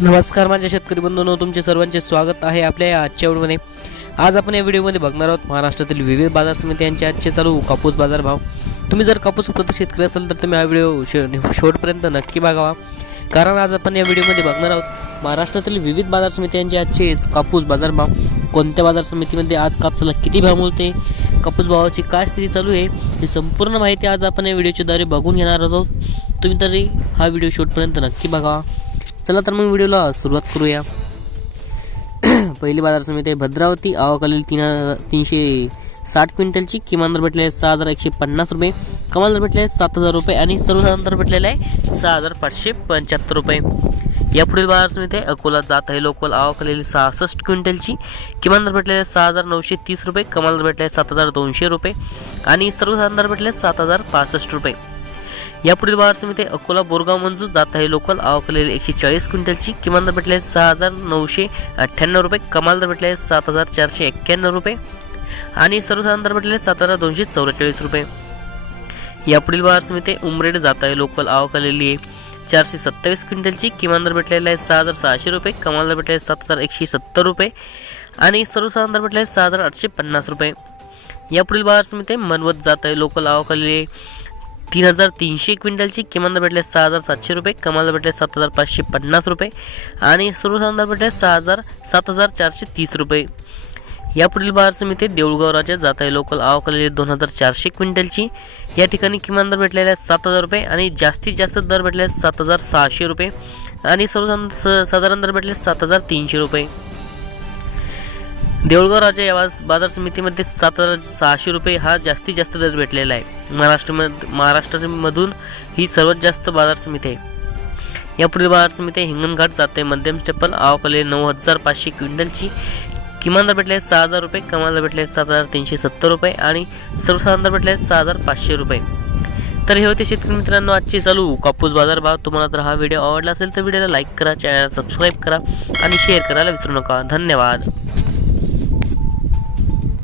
नमस्कार माझ्या शेतकरी बंधूंनो तुमचे सर्वांचे स्वागत आहे आपल्या या आजच्या व्हिडिओमध्ये. आज आपण या व्हिडिओमध्ये बघणार आहोत महाराष्ट्रातील विविध बाजार समिती यांचे आजचे चालू कापूस बाजार भाव. तुम्ही जर कापूस उपलब्ध शेतकरी असाल तर तुम्ही हा व्हिडिओ शेवटपर्यंत नक्की बघावा. कारण आज आपण या व्हिडिओमध्ये बघणार आहोत महाराष्ट्रातील विविध बाजार समिती यांचे आजचे कापूस बाजार भाव. कोणत्या बाजार समितीमध्ये आज कापसाला किती भाव मिळते कापूस भावाची काय स्थिती चालू आहे ही संपूर्ण माहिती आज आपण या व्हिडिओच्याद्वारे बघून घेणार आहोत. तुम्ही तरी हा व्हिडिओ शेवटपर्यंत नक्की बघावा. चला तर मग व्हिडिओला सुरुवात करूया. पहिली बाजार समिती आहे भद्रावती. आवाखालील तीन हजार तीनशे साठ क्विंटलची. किमान दर भेटले आहे सहा हजार एकशे पन्नास रुपये. कमाल दर भेटले सात हजार रुपये आणि सर्वसाधारण दर भेटलेला आहे सहा हजार पाचशे पंच्याहत्तर रुपये. यापुढील बाजार समिती आहे. अकोला जात आहे लोकल. आवाखालील सहासष्ट क्विंटलची. किमान दर भेटलेले सहा हजार नऊशे तीस रुपये. कमाल दर भेटले सात हजार दोनशे रुपये. आणि सर्वसाधारण दर भेटले सात हजार पासष्ट रुपये. यापुढील बाजार समिती अकोला बोरगाव मंजूर जात आहे. लोकल आवकलेली एकशे चाळीस क्विंटलची किमान दर भेटले आहे सहा हजार नऊशे अठ्ठ्याण्णव रुपये. कमाल दर भेटले आहे सात हजार चारशे एक्क्याण्णव रुपये. आणि सर्वसाधारण दर भेटले सात हजार दोनशे चौवेचाळीस रुपये. यापुढील बाजार समिती उमरेड जात आहे. लोकल आवकलेली आहे चारशे सत्तावीस क्विंटलची किमान दर भेटलेला आहे सहा हजार सहाशे रुपये. कमाल दर भेटले सात हजार एकशे सत्तर रुपये. आणि सर्वसाधारण दर भेटले सहा हजार आठशे पन्नास रुपये. यापुढील बाजार समिती मनवत जात आहे. लोकल आवकलेली तीन हजार तीनशे क्विंटलची किमान दर भेटले सहा हजार सातशे रुपये कमाल दर भेटले सात हजार पाचशे पन्नास रुपये आणि सर्वसाधारण दर भेटले सहा हजार सात हजार चारशे तीस रुपये. यापुढील बाजार समिती देऊळगाव राज्यात जात आहे. लोकल आवकलेली दोन हजार चारशे क्विंटलची. या ठिकाणी किमान दर भेटलेले सात हजार रुपये आणि जास्तीत जास्त दर भेटले सात हजार सहाशे रुपये आणि सर्वसाधारण स- साधारण दर भेटले सात हजार तीनशे रुपये. देऊळगाव राजा या बाजार समितीमध्ये सात हजार सहाशे रुपये हा जास्तीत जास्त दर भेटलेला आहे. महाराष्ट्रामध्ये महाराष्ट्रामधून ही सर्वात जास्त बाजार समिती आहे. यापुढील बाजार समिती हिंगणघाट जाते मध्यम स्टेपल आवकले नऊ हजार पाचशे क्विंटलची. किमान दर भेटले सहा हजार रुपये कमाल दर भेटले सात हजार तीनशे सत्तर रुपये आणि सर्वसाधारण दर भेटले सहा हजार पाचशे रुपये. तर हे होते शेतकरी मित्रांनो आजची चालू कापूस बाजार भाव. तुम्हाला जर हा व्हिडिओ आवडला असेल तर व्हिडिओला लाईक करा चॅनल सबस्क्राईब करा आणि शेअर करायला विसरू नका. धन्यवाद.